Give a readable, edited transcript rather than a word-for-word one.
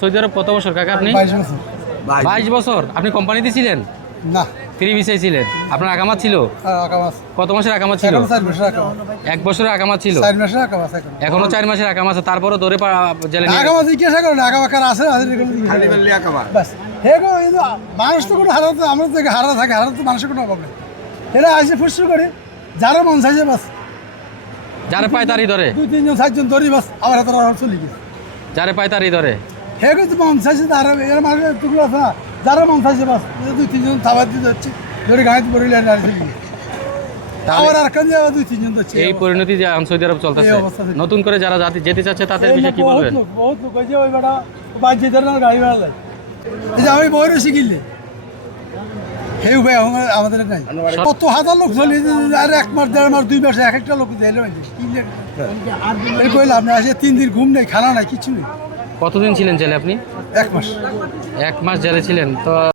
Saudi আরব কত বছর কাকা আপনি? 22 বছর। 22 বছর। আপনি কোম্পানিতে ছিলেন? না, ফ্রি ভিসায় ছিলেন। আপনার আকামাত ছিল? আকামাস। কত মাসের আকামাত ছিল? এখন 4 মাসের আকামাস। 1 বছরের আকামাত ছিল। 4 মাসের আকামাস এখন। এখনো 4 মাসের আকাম আছে, তারপরও ধরে জেলে নিয়ে আকামাস জিজ্ঞাসা করো না, আকামাকার আছে খালি বললি আকামা। বাস। হে গো, কিন্তু মানুষ তো কোনো হারাতে, আমরা তো হারা থাকে, হারাতে তো মানুষের কোনো অভাব নেই। এরা আসে ফুসফুস করে, যারা মন চাইছে বাস। যারে পায় তারই ধরে। 2-3 জন 4 জন ধরি বাস, আবার হাতে চলে গেছে। যারে পায় তারই ধরে। হে গো, তো মন চাইছে তারা, এর মাঝে টুকরো আছে না, যারা মন চাইছে বাস, 2-3 জন থাবার দিয়ে যাচ্ছে, ধরে গাড়িতে পড়ে আর চলে গেছে। আবার আর কেন যাওয়া 2-3 জন যাচ্ছে। এই পরিণতি যে সৌদি আরব চলতেছে, এই অবস্থা থেকে। নতুন করে যারা যেতে চাচ্ছে তাদের বিষয়ে কি বলবেন? বহুত লোক, ওই যে ওই বেটা বাইক যেতে না গাড়ি ভাড়া লাগে। এই যে আমি বই রয়েছি কিনলে সেই উপায় আমাদের নাই। কত হাজার লোক চলে, আর 1 মাস 1.5 মাস 2 মাসে এক একটা লোক দিলে এই কইলাম আপনি আসে 3 দিন ঘুম নেই, খানা নাই, কিছু নেই। কতদিন ছিলেন জেলে আপনি? 1 মাস। 1 মাস জেলে ছিলেন তো।